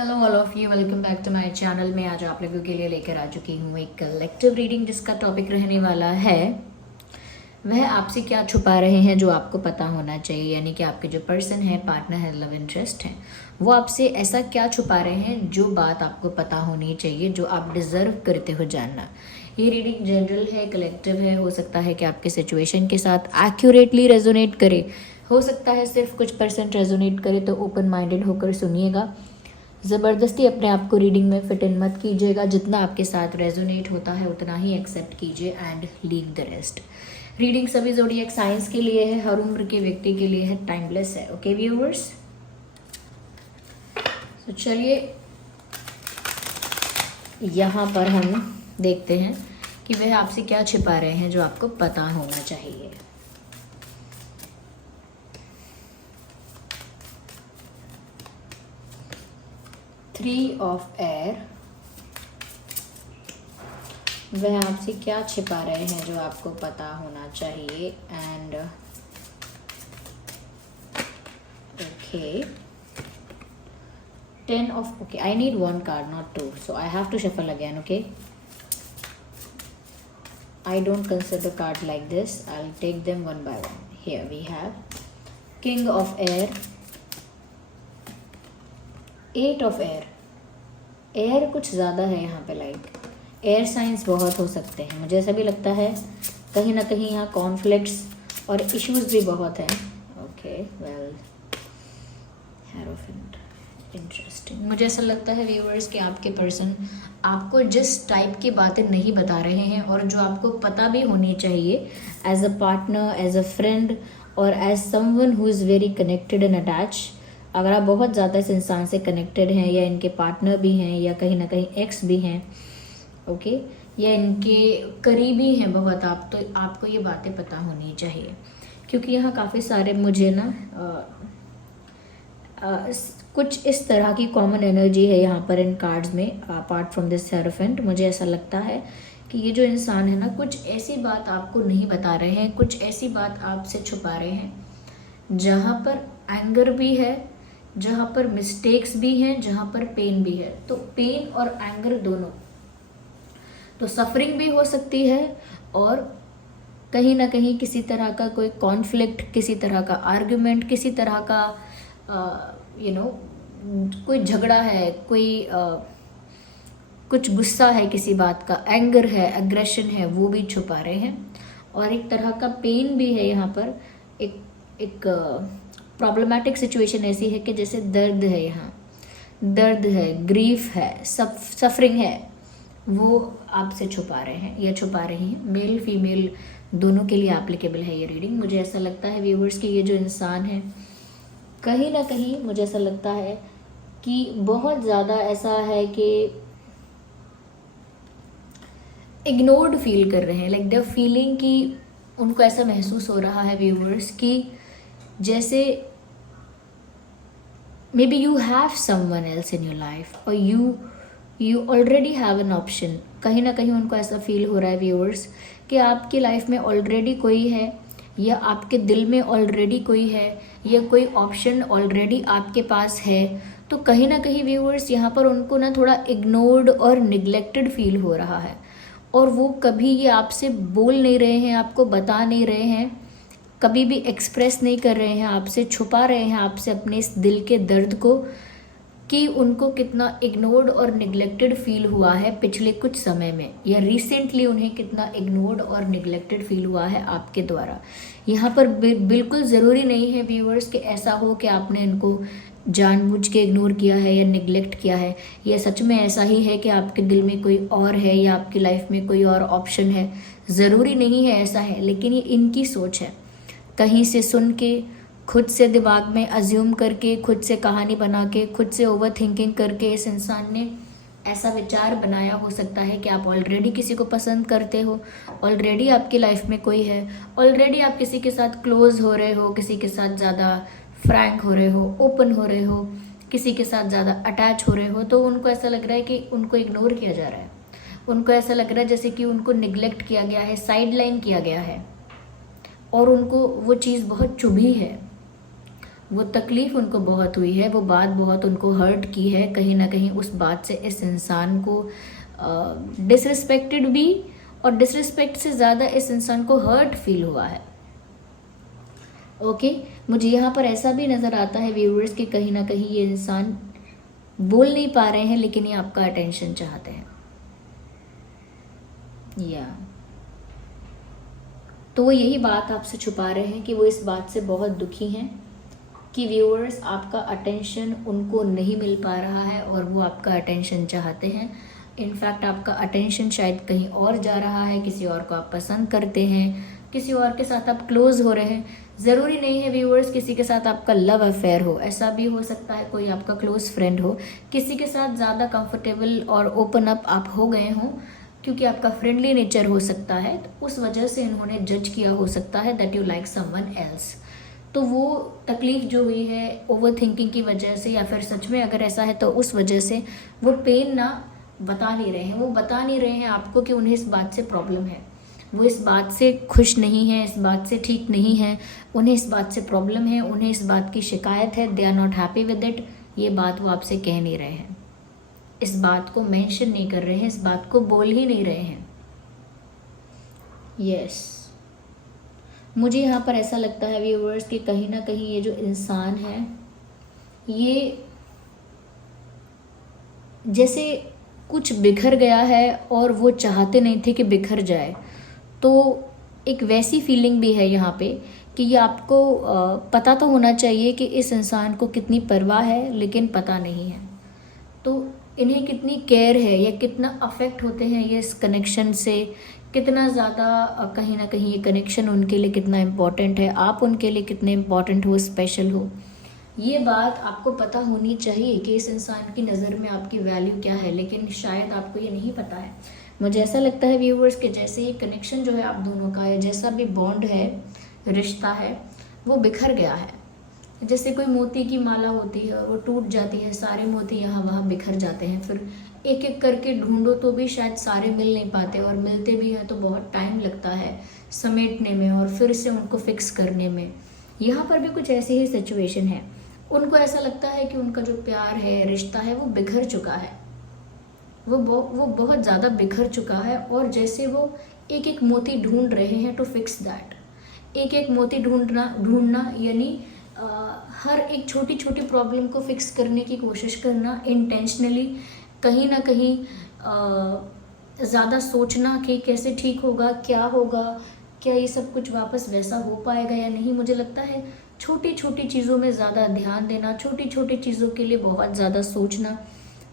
Hello all of you, welcome back to my channel. मैं आज आप लोगों के लिए लेकर आ चुकी हूँ एक कलेक्टिव रीडिंग जिसका टॉपिक रहने वाला है वह आपसे क्या छुपा रहे हैं जो आपको पता होना चाहिए। यानी कि आपके जो पर्सन है, पार्टनर है, लव इंटरेस्ट है, वो आपसे ऐसा क्या छुपा रहे हैं जो बात आपको पता होनी चाहिए, जो आप डिज़र्व करते हो जानना। ये रीडिंग जनरल है, कलेक्टिव है। हो सकता है कि आपके सिचुएशन के साथ एक्यूरेटली रेजोनेट करे, हो सकता है सिर्फ कुछ परसेंट रेजोनेट करे। तो ओपन माइंडेड होकर सुनिएगा। ज़बरदस्ती अपने आप को रीडिंग में फिट इन मत कीजिएगा। जितना आपके साथ रेजोनेट होता है उतना ही एक्सेप्ट कीजिए and leave the rest. Reading सभी ज़ोडिएक साइंस के लिए है, हर उम्र के व्यक्ति के लिए है, टाइमलेस है। ओके व्यूअर्स, तो चलिए यहाँ पर हम देखते हैं कि वह आपसे क्या छिपा रहे हैं जो आपको पता होना चाहिए। थ्री ऑफ एयर, वह आपसे क्या छिपा रहे हैं जो आपको पता होना चाहिए। And okay, ten of, okay, I need one card not two, so I have to shuffle again. Okay, I don't consider card like this, I will take them one by one. Here we have king of air, eight of air. Air कुछ ज़्यादा है यहाँ पे, like air science बहुत हो सकते हैं। मुझे ऐसा भी लगता है कहीं ना कहीं यहाँ कॉन्फ्लिक्ट्स और इश्यूज भी बहुत हैं। Okay well, hierophant, interesting. मुझे ऐसा लगता है व्यूअर्स कि आपके पर्सन आपको जिस टाइप की बातें नहीं बता रहे हैं और जो आपको पता भी होनी चाहिए as a partner, as a friend और as someone who is very connected and attach. अगर आप बहुत ज़्यादा इस इंसान से कनेक्टेड हैं या इनके पार्टनर भी हैं या कहीं ना कहीं एक्स भी हैं, ओके, या इनके करीबी हैं बहुत आप, तो आपको ये बातें पता होनी चाहिए। क्योंकि यहाँ काफ़ी सारे मुझे ना कुछ इस तरह की कॉमन एनर्जी है यहाँ पर इन कार्ड्स में। अपार्ट फ्रॉम दिस हेरोफेंट, मुझे ऐसा लगता है कि ये जो इंसान है ना, कुछ ऐसी बात आपको नहीं बता रहे हैं, कुछ ऐसी बात आपसे छुपा रहे हैं जहाँ पर एंगर भी है, जहाँ पर मिस्टेक्स भी हैं, जहाँ पर पेन भी है। तो पेन और एंगर दोनों, तो सफरिंग भी हो सकती है और कहीं ना कहीं किसी तरह का कोई कॉन्फ्लिक्ट, किसी तरह का आर्ग्यूमेंट, किसी तरह का कोई झगड़ा है, कोई कुछ गुस्सा है, किसी बात का एंगर है, एग्रेशन है, वो भी छुपा रहे हैं। और एक तरह का पेन भी है यहाँ पर। एक प्रॉब्लमेटिक सिचुएशन ऐसी है कि जैसे दर्द है, यहाँ दर्द है, ग्रीफ है, सफरिंग है, वो आपसे छुपा रहे हैं या छुपा रही हैं। मेल फीमेल दोनों के लिए एप्लीकेबल है ये रीडिंग। मुझे ऐसा लगता है व्यूवर्स कि ये जो इंसान है, कहीं ना कहीं मुझे ऐसा लगता है कि बहुत ज़्यादा ऐसा है कि इग्नोर्ड फील कर रहे हैं। लाइक द फीलिंग कि उनको ऐसा महसूस हो रहा है व्यूवर्स कि जैसे maybe you have someone else in your life or you already have an option। कहीं ना कहीं उनको ऐसा फील हो रहा है व्यूअर्स कि आपकी लाइफ में ऑलरेडी कोई है, या आपके दिल में ऑलरेडी कोई है, या कोई ऑप्शन ऑलरेडी आपके पास है। तो कहीं ना कहीं व्यूअर्स यहाँ पर उनको ना थोड़ा इग्नोर्ड और निगलेक्टेड फील हो रहा है, और वो कभी ये आपसे बोल नहीं रहे हैं, आपको बता नहीं रहे हैं, कभी भी एक्सप्रेस नहीं कर रहे हैं, आपसे छुपा रहे हैं आपसे अपने इस दिल के दर्द को, कि उनको कितना इग्नोर्ड और निगलेक्टेड फील हुआ है पिछले कुछ समय में, या रिसेंटली उन्हें कितना इग्नोर्ड और निगलेक्टेड फील हुआ है आपके द्वारा। यहाँ पर बिल्कुल ज़रूरी नहीं है व्यूअर्स कि ऐसा हो कि आपने इनको जानबूझ के इग्नोर किया है या निगलेक्ट किया है। या सच में ऐसा ही है कि आपके दिल में कोई और है या आपकी लाइफ में कोई और ऑप्शन है। ज़रूरी नहीं है ऐसा है, लेकिन ये इनकी सोच है। कहीं से सुन के, खुद से दिमाग में अज्यूम करके, खुद से कहानी बना के, खुद से ओवर थिंकिंग करके इस इंसान ने ऐसा विचार बनाया। हो सकता है कि आप ऑलरेडी किसी को पसंद करते हो, ऑलरेडी आपकी लाइफ में कोई है, ऑलरेडी आप किसी के साथ क्लोज हो रहे हो, किसी के साथ ज़्यादा फ्रैंक हो रहे हो, ओपन हो रहे हो, किसी के साथ ज़्यादा अटैच हो रहे हो। तो उनको ऐसा लग रहा है कि उनको इग्नोर किया जा रहा है, उनको ऐसा लग रहा है जैसे कि उनको निगलेक्ट किया गया है, साइड लाइन किया गया है, और उनको वो चीज़ बहुत चुभी है। वो तकलीफ़ उनको बहुत हुई है, वो बात बहुत उनको हर्ट की है, कहीं ना कहीं उस बात से इस इंसान को डिसरिस्पेक्टेड भी, और डिसरिस्पेक्ट से ज़्यादा इस इंसान को हर्ट फील हुआ है। ओके, मुझे यहाँ पर ऐसा भी नज़र आता है व्यूअर्स कि कहीं ना कहीं ये इंसान बोल नहीं पा रहे हैं, लेकिन ये आपका अटेंशन चाहते हैं। या तो वो यही बात आपसे छुपा रहे हैं कि वो इस बात से बहुत दुखी हैं कि व्यूअर्स आपका अटेंशन उनको नहीं मिल पा रहा है और वो आपका अटेंशन चाहते हैं। इनफैक्ट आपका अटेंशन शायद कहीं और जा रहा है, किसी और को आप पसंद करते हैं, किसी और के साथ आप क्लोज हो रहे हैं। ज़रूरी नहीं है व्यूअर्स किसी के साथ आपका लव अफेयर हो, ऐसा भी हो सकता है कोई आपका क्लोज फ्रेंड हो, किसी के साथ ज़्यादा कंफर्टेबल और ओपन अप आप हो गए हों क्योंकि आपका फ्रेंडली नेचर हो सकता है, तो उस वजह से इन्होंने जज किया हो सकता है that you like someone else. तो वो तकलीफ़ जो हुई है ओवर थिंकिंग की वजह से, या फिर सच में अगर ऐसा है तो उस वजह से वो पेन ना बता नहीं रहे हैं, वो बता नहीं रहे हैं आपको कि उन्हें इस बात से प्रॉब्लम है, वो इस बात से खुश नहीं है, इस बात से ठीक नहीं है, उन्हें इस बात से प्रॉब्लम है, उन्हें इस बात की शिकायत है, they are not happy with it. ये बात वो आपसे कह नहीं रहे हैं, इस बात को मेंशन नहीं कर रहे हैं, इस बात को बोल ही नहीं रहे हैं। यस, मुझे यहाँ पर ऐसा लगता है व्यूअर्स कि कहीं ना कहीं ये जो इंसान है ये जैसे कुछ बिखर गया है और वो चाहते नहीं थे कि बिखर जाए, तो एक वैसी फीलिंग भी है यहाँ पे कि ये आपको पता तो होना चाहिए कि इस इंसान को कितनी परवाह है, लेकिन पता नहीं है तो इन्हें कितनी केयर है या कितना अफेक्ट होते हैं ये इस कनेक्शन से, कितना ज़्यादा कहीं ना कहीं ये कनेक्शन उनके लिए कितना इम्पोर्टेंट है, आप उनके लिए कितने इम्पोर्टेंट हो, स्पेशल हो। ये बात आपको पता होनी चाहिए कि इस इंसान की नज़र में आपकी वैल्यू क्या है, लेकिन शायद आपको ये नहीं पता है। मुझे ऐसा लगता है व्यूवर्स कि जैसे ये कनेक्शन जो है आप दोनों का, या जैसा भी बॉन्ड है, रिश्ता है, वो बिखर गया है। जैसे कोई मोती की माला होती है और वो टूट जाती है, सारे मोती यहाँ वहाँ बिखर जाते हैं, फिर एक एक करके ढूंढो तो भी शायद सारे मिल नहीं पाते, और मिलते भी हैं तो बहुत टाइम लगता है समेटने में और फिर से उनको फिक्स करने में। यहाँ पर भी कुछ ऐसी ही सिचुएशन है। उनको ऐसा लगता है कि उनका जो प्यार है, रिश्ता है, वो बिखर चुका है, वो बहुत ज़्यादा बिखर चुका है, और जैसे वो एक एक मोती ढूंढ रहे हैं टू फिक्स दैट। एक एक मोती ढूंढना यानी हर एक छोटी छोटी प्रॉब्लम को फिक्स करने की कोशिश करना इंटेंशनली, कहीं ना कहीं ज़्यादा सोचना कि कैसे ठीक होगा, क्या होगा, क्या ये सब कुछ वापस वैसा हो पाएगा या नहीं। मुझे लगता है छोटी छोटी चीज़ों में ज़्यादा ध्यान देना, छोटी छोटी चीज़ों के लिए बहुत ज़्यादा सोचना।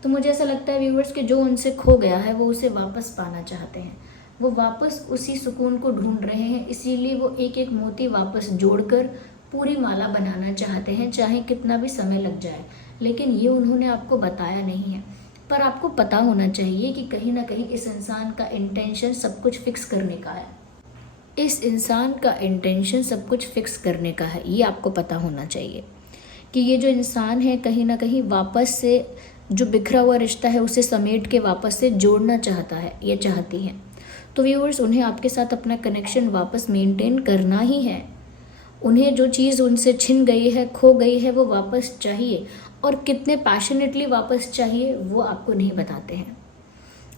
तो मुझे ऐसा लगता है व्यूवर्स कि जो उनसे खो गया है वो उसे वापस पाना चाहते हैं, वो वापस उसी सुकून को ढूंढ रहे हैं, इसीलिए वो एक एक मोती वापस जोड़कर पूरी माला बनाना चाहते हैं, चाहे कितना भी समय लग जाए। लेकिन ये उन्होंने आपको बताया नहीं है, पर आपको पता होना चाहिए कि कहीं ना कहीं इस इंसान का इंटेंशन सब कुछ फिक्स करने का है, इस इंसान का इंटेंशन सब कुछ फिक्स करने का है। ये आपको पता होना चाहिए कि ये जो इंसान है कहीं ना कहीं वापस से जो बिखरा हुआ रिश्ता है उसे समेट के वापस से जोड़ना चाहता है, ये चाहती हैं। तो व्यूअर्स, उन्हें आपके साथ अपना कनेक्शन वापस मेंटेन करना ही है। उन्हें जो चीज़ उनसे छिन गई है, खो गई है, वो वापस चाहिए, और कितने पैशनेटली वापस चाहिए वो आपको नहीं बताते हैं,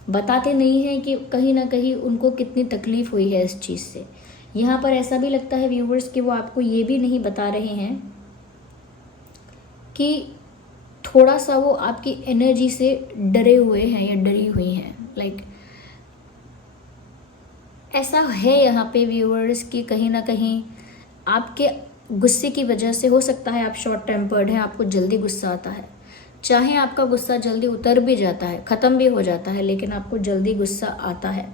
बताते नहीं हैं कि कहीं ना कहीं उनको कितनी तकलीफ़ हुई है इस चीज़ से। यहाँ पर ऐसा भी लगता है व्यूवर्स कि वो आपको ये भी नहीं बता रहे हैं कि थोड़ा सा वो आपकी एनर्जी से डरे हुए हैं या डरी हुई हैं। लाइक ऐसा है यहाँ पे व्यूवर्स कि कहीं ना कहीं आपके गुस्से की वजह से, हो सकता है आप शॉर्ट टेम्पर्ड हैं, आपको जल्दी गुस्सा आता है, चाहे आपका गुस्सा जल्दी उतर भी जाता है, ख़त्म भी हो जाता है, लेकिन आपको जल्दी गुस्सा आता है,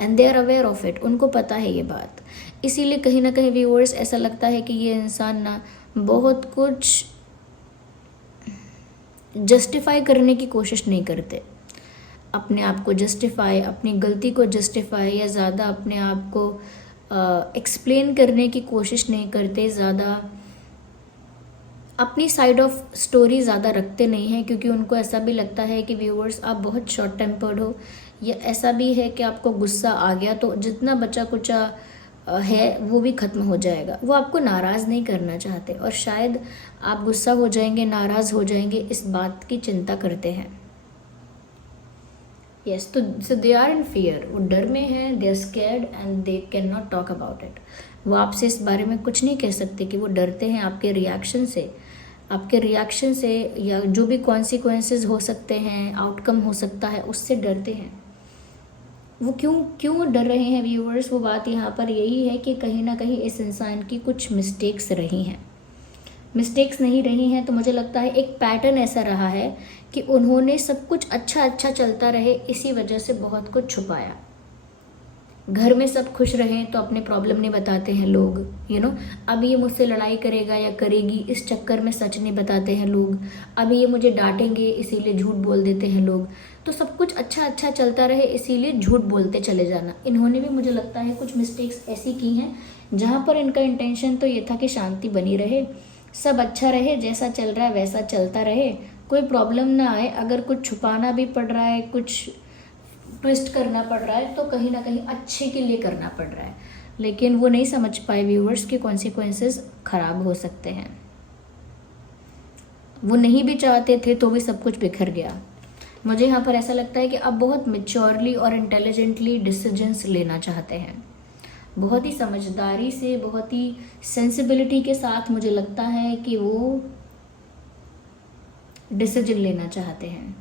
and they are aware of it, उनको पता है ये बात। इसीलिए कहीं ना कहीं व्यूअर्स ऐसा लगता है कि ये इंसान ना बहुत कुछ जस्टिफाई करने की कोशिश नहीं करते, अपने आप को जस्टिफाई, अपनी गलती को जस्टिफाई या ज़्यादा अपने आप को एक्सप्लेन करने की कोशिश नहीं करते, ज़्यादा अपनी साइड ऑफ स्टोरी ज़्यादा रखते नहीं हैं, क्योंकि उनको ऐसा भी लगता है कि व्यूअर्स आप बहुत शॉर्ट टेम्पर्ड हो, या ऐसा भी है कि आपको गुस्सा आ गया तो जितना बचा कुचा है वो भी ख़त्म हो जाएगा। वो आपको नाराज़ नहीं करना चाहते और शायद आप गुस्सा हो जाएंगे, नाराज़ हो जाएंगे, इस बात की चिंता करते हैं। यस, तो सो दे आर इन फियर, वो डर में हैं, they are scared and they can not talk about it. वो आपसे इस बारे में कुछ नहीं कह सकते कि वो डरते हैं आपके रिएक्शन से, या जो भी कॉन्सिक्वेंसेस हो सकते हैं, आउटकम हो सकता है, उससे डरते हैं। वो क्यों डर रहे हैं व्यूअर्स? वो बात यहाँ पर यही है कि कहीं ना कहीं इस इंसान की कुछ मिस्टेक्स रही हैं। मिस्टेक्स नहीं रही हैं तो मुझे लगता है एक पैटर्न ऐसा रहा है कि उन्होंने सब कुछ अच्छा चलता रहे, इसी वजह से बहुत कुछ छुपाया। घर में सब खुश रहें तो अपने प्रॉब्लम नहीं बताते हैं लोग, अब ये मुझसे लड़ाई करेगा या करेगी, इस चक्कर में सच नहीं बताते हैं लोग। अब ये मुझे डांटेंगे इसीलिए झूठ बोल देते हैं लोग। तो सब कुछ अच्छा चलता रहे इसीलिए झूठ बोलते चले जाना। इन्होंने भी मुझे लगता है कुछ मिस्टेक्स ऐसी की हैं जहाँ पर इनका इंटेंशन तो ये था कि शांति बनी रहे, सब अच्छा रहे, जैसा चल रहा है वैसा चलता रहे, कोई प्रॉब्लम ना आए। अगर कुछ छुपाना भी पड़ रहा है, कुछ ट्विस्ट करना पड़ रहा है, तो कहीं ना कहीं अच्छे के लिए करना पड़ रहा है। लेकिन वो नहीं समझ पाए व्यूअर्स के कॉन्सिक्वेंसेस खराब हो सकते हैं। वो नहीं भी चाहते थे तो भी सब कुछ बिखर गया। मुझे यहाँ पर ऐसा लगता है कि अब बहुत मैच्योरली और इंटेलिजेंटली डिसीजंस लेना चाहते हैं, बहुत ही समझदारी से, बहुत ही सेंसिबिलिटी के साथ। मुझे लगता है कि वो डिसीजन लेना चाहते हैं।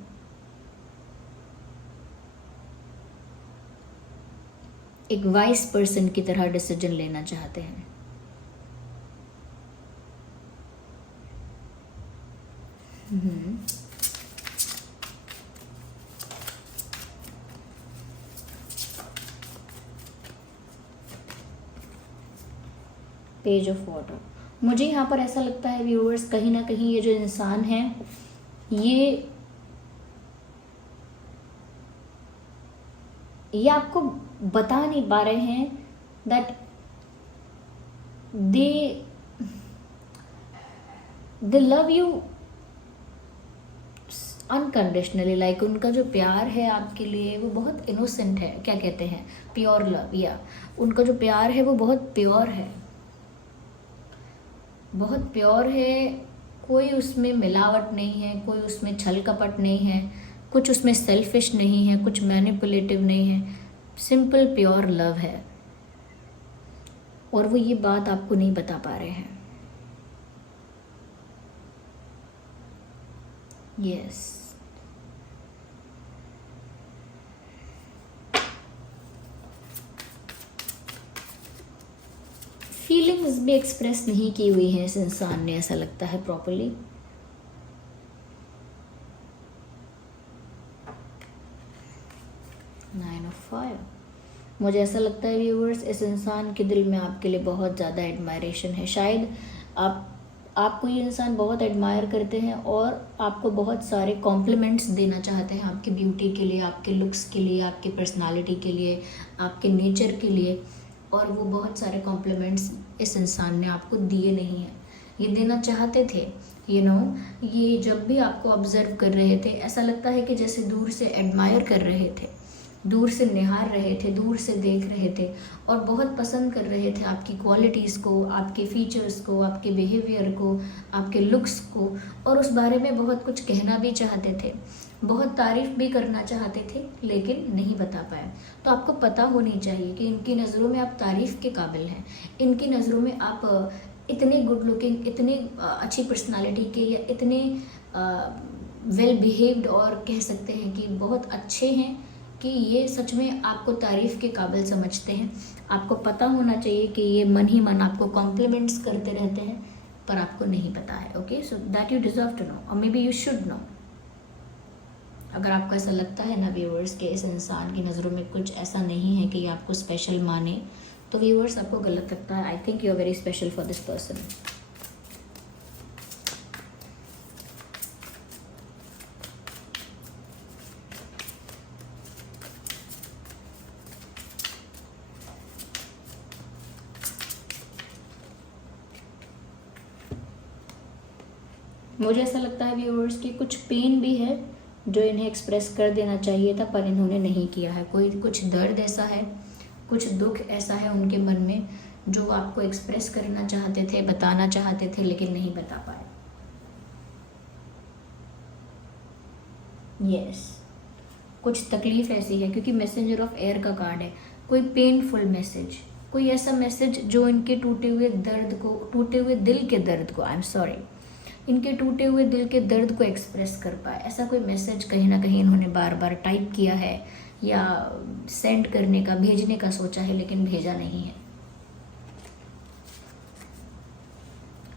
एक वाइस पर्सन की तरह डिसीजन लेना चाहते हैं। Page of water. मुझे यहाँ पर ऐसा लगता है व्यूअर्स, कहीं ना कहीं ये जो इंसान है ये आपको बता नहीं पा रहे हैं that they love you unconditionally. Like उनका जो प्यार है आपके लिए वो बहुत इनोसेंट है, क्या कहते हैं, प्योर लव। या उनका जो प्यार है वो बहुत प्योर है, बहुत प्योर है। कोई उसमें मिलावट नहीं है, कोई उसमें छल कपट नहीं है, कुछ उसमें सेल्फिश नहीं है, कुछ मैनिपुलेटिव नहीं है। सिंपल प्योर लव है और वो ये बात आपको नहीं बता पा रहे हैं। यस, फीलिंग्स भी एक्सप्रेस नहीं की हुई हैं इस इंसान ने, ऐसा लगता है प्रॉपर्ली। Nine of fire. मुझे ऐसा लगता है व्यूअर्स, इस इंसान के दिल में आपके लिए बहुत ज़्यादा एडमायरेशन है। शायद आपको ये इंसान बहुत एडमायर करते हैं और आपको बहुत सारे कॉम्प्लीमेंट्स देना चाहते हैं, आपकी ब्यूटी के लिए, आपके लुक्स के लिए, आपकी पर्सनालिटी के लिए, आपके नेचर के लिए। और वो बहुत सारे कॉम्प्लीमेंट्स इस इंसान ने आपको दिए नहीं हैं। ये देना चाहते थे, ये जब भी आपको ऑब्जर्व कर रहे थे ऐसा लगता है कि जैसे दूर से एडमायर कर रहे थे, दूर से निहार रहे थे, दूर से देख रहे थे और बहुत पसंद कर रहे थे आपकी क्वालिटीज़ को, आपके फीचर्स को, आपके बिहेवियर को, आपके लुक्स को, और उस बारे में बहुत कुछ कहना भी चाहते थे, बहुत तारीफ़ भी करना चाहते थे, लेकिन नहीं बता पाए। तो आपको पता होनी चाहिए कि इनकी नज़रों में आप तारीफ़ के काबिल हैं, इनकी नज़रों में आप इतने गुड लुकिंग, इतने अच्छी पर्सनालिटी के, या इतने वेल बिहेव्ड, और कह सकते हैं कि बहुत अच्छे हैं कि ये सच में आपको तारीफ़ के काबिल समझते हैं। आपको पता होना चाहिए कि ये मन ही मन आपको कॉम्प्लीमेंट्स करते रहते हैं, पर आपको नहीं पता है। Okay, so that you deserve to know, और maybe you should know. अगर आपको ऐसा लगता है ना व्यूअर्स कि इस इंसान की नज़रों में कुछ ऐसा नहीं है कि ये आपको स्पेशल माने, तो व्यूअर्स आपको गलत लगता है। I think you are very special for this person. मुझे ऐसा लगता है व्यूअर्स कि कुछ पेन भी है जो इन्हें एक्सप्रेस कर देना चाहिए था, पर इन्होंने नहीं किया है। कोई कुछ दर्द ऐसा है कुछ दुख ऐसा है उनके मन में जो वो आपको एक्सप्रेस करना चाहते थे, बताना चाहते थे, लेकिन नहीं बता पाए। यस, कुछ तकलीफ ऐसी है, क्योंकि मैसेंजर ऑफ एयर का कार्ड है। कोई पेनफुल मैसेज, कोई ऐसा मैसेज जो इनके टूटे हुए दर्द को, टूटे हुए दिल के दर्द को, आई एम सॉरी, इनके टूटे हुए दिल के दर्द को एक्सप्रेस कर पाए। ऐसा कोई मैसेज कहीं ना कहीं इन्होंने बार बार टाइप किया है या सेंड करने का, भेजने का सोचा है, लेकिन भेजा नहीं है।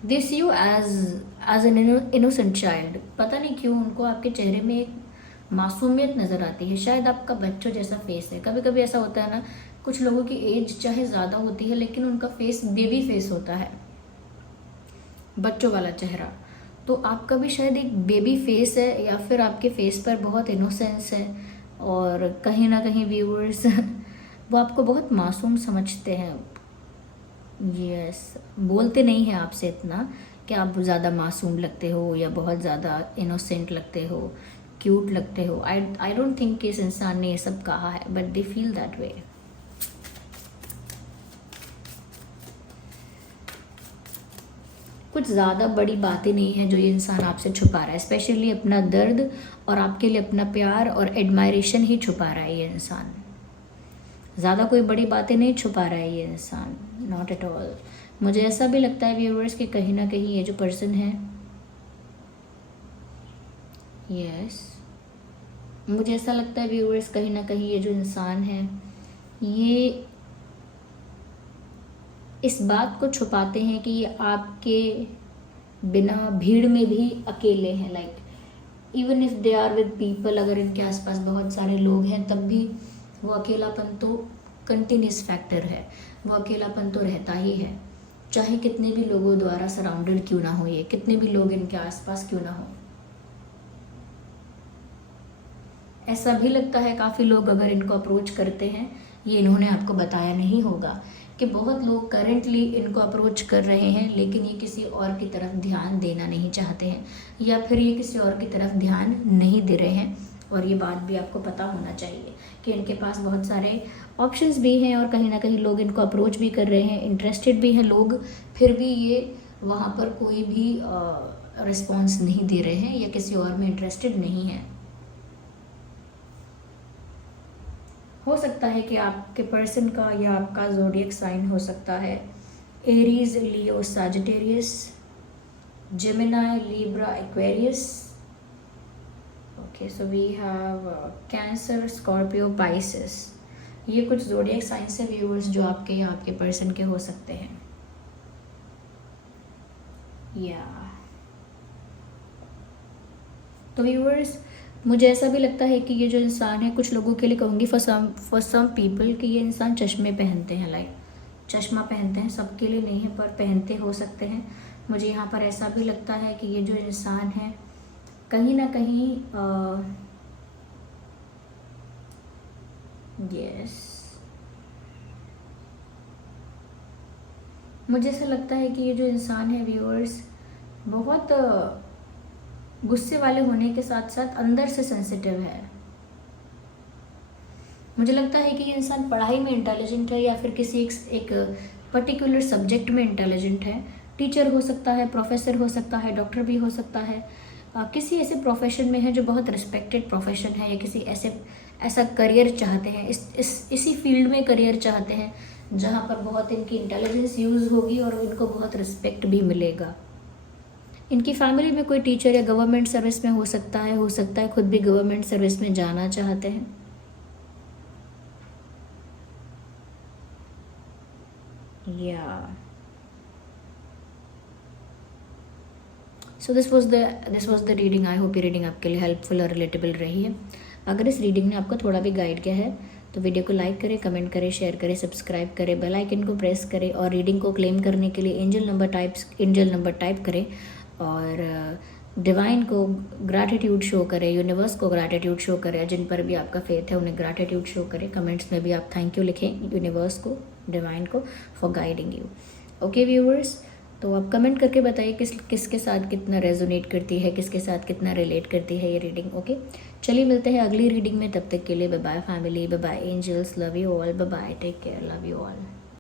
This you as an innocent child, पता नहीं क्यों उनको आपके चेहरे में एक मासूमियत नज़र आती है। शायद आपका बच्चों जैसा फेस है। कभी कभी ऐसा होता है ना, कुछ लोगों की एज चाहे ज़्यादा होती है लेकिन उनका फेस बेबी फेस होता है, बच्चों वाला चेहरा। तो आपका भी शायद एक बेबी फेस है, या फिर आपके फेस पर बहुत इनोसेंस है, और कहीं ना कहीं व्यूअर्स वो आपको बहुत मासूम समझते हैं। यस, बोलते नहीं हैं आपसे इतना कि आप ज़्यादा मासूम लगते हो या बहुत ज़्यादा इनोसेंट लगते हो, क्यूट लगते हो। आई डोंट थिंक कि इस इंसान ने ये सब कहा है, but they feel that way. कुछ ज़्यादा बड़ी बातें नहीं है जो ये इंसान आपसे छुपा रहा है, स्पेशली अपना दर्द और आपके लिए अपना प्यार और एडमायरेशन ही छुपा रहा है ये इंसान। ज़्यादा कोई बड़ी बातें नहीं छुपा रहा है ये इंसान, नॉट एट ऑल। मुझे ऐसा भी लगता है व्यूअर्स कि कहीं ना कहीं ये जो पर्सन है, यस, मुझे ऐसा लगता है व्यूअर्स कहीं ना कहीं ये जो इंसान है ये इस बात को छुपाते हैं कि ये आपके बिना भीड़ में भी अकेले हैं। Like even if they are with people, अगर इनके आसपास बहुत सारे लोग हैं तब भी वो अकेलापन तो कंटिन्यूस फैक्टर है, वो अकेलापन तो रहता ही है, चाहे कितने भी लोगों द्वारा सराउंडेड क्यों ना हो, ये कितने भी लोग इनके आसपास क्यों ना हो। ऐसा भी लगता है काफ़ी लोग अगर इनको अप्रोच करते हैं, ये इन्होंने आपको बताया नहीं होगा कि बहुत लोग करेंटली इनको अप्रोच कर रहे हैं, लेकिन ये किसी और की तरफ ध्यान देना नहीं चाहते हैं, या फिर ये किसी और की तरफ ध्यान नहीं दे रहे हैं। और ये बात भी आपको पता होना चाहिए कि इनके पास बहुत सारे ऑप्शंस भी हैं और कहीं ना कहीं लोग इनको अप्रोच भी कर रहे हैं, इंटरेस्टेड भी हैं लोग, फिर भी ये वहाँ पर कोई भी रिस्पॉन्स नहीं दे रहे हैं या किसी और में इंटरेस्टेड नहीं है। हो सकता है कि आपके पर्सन का या आपका ज़ोडिएक साइन हो सकता है Aries, Leo, Sagittarius, Gemini, Libra, Aquarius. Okay, so we have Cancer, Scorpio, Pisces. ये कुछ ज़ोडिएक साइंस है व्यूअर्स जो आपके या आपके पर्सन के हो सकते हैं। या तो व्यूअर्स, मुझे ऐसा भी लगता है कि ये जो इंसान है, कुछ लोगों के लिए कहूँगी फॉर सम पीपल कि ये इंसान चश्मे पहनते हैं, लाइक चश्मा पहनते हैं, सबके लिए नहीं है पर पहनते हो सकते हैं। मुझे यहाँ पर ऐसा भी लगता है कि ये जो इंसान है कहीं ना कहीं यस, मुझे ऐसा लगता है कि ये जो इंसान है व्यूअर्स बहुत गुस्से वाले होने के साथ साथ अंदर से सेंसिटिव है। मुझे लगता है कि ये इंसान पढ़ाई में इंटेलिजेंट है या फिर किसी एक पर्टिकुलर सब्जेक्ट में इंटेलिजेंट है। टीचर हो सकता है, प्रोफेसर हो सकता है, डॉक्टर भी हो सकता है, किसी ऐसे प्रोफेशन में है जो बहुत रिस्पेक्टेड प्रोफेशन है, या किसी ऐसा करियर चाहते हैं, इसी फील्ड में करियर चाहते हैं जहाँ पर बहुत इनकी इंटेलिजेंस यूज़ होगी और इनको बहुत रिस्पेक्ट भी मिलेगा। इनकी फैमिली में कोई टीचर या गवर्नमेंट सर्विस में हो सकता है खुद भी गवर्नमेंट सर्विस में जाना चाहते हैं। या so this was the reading. I hope ये रीडिंग आपके लिए हेल्पफुल और रिलेटेबल रही है। अगर इस रीडिंग ने आपको थोड़ा भी गाइड किया है तो वीडियो को लाइक करें, कमेंट करें, शेयर करें, सब्सक्राइब करें, बेल आइकन को प्रेस करें, और रीडिंग को क्लेम करने के लिए एंजल नंबर टाइप करें, और डिवाइन को ग्रैटिट्यूड शो करें, यूनिवर्स को ग्रैटिट्यूड शो करें, जिन पर भी आपका फेथ है उन्हें ग्रैटिट्यूड शो करें। कमेंट्स में भी आप थैंक यू लिखें यूनिवर्स को, डिवाइन को, for guiding you. Okay viewers, तो आप कमेंट करके बताइए किसके साथ कितना रेजोनेट करती है, किसके साथ कितना रिलेट करती है ये रीडिंग। ओके, चलिए मिलते हैं अगली रीडिंग में, तब तक के लिए bye bye family, bye bye angels, love you all, bye bye, take care, love you all.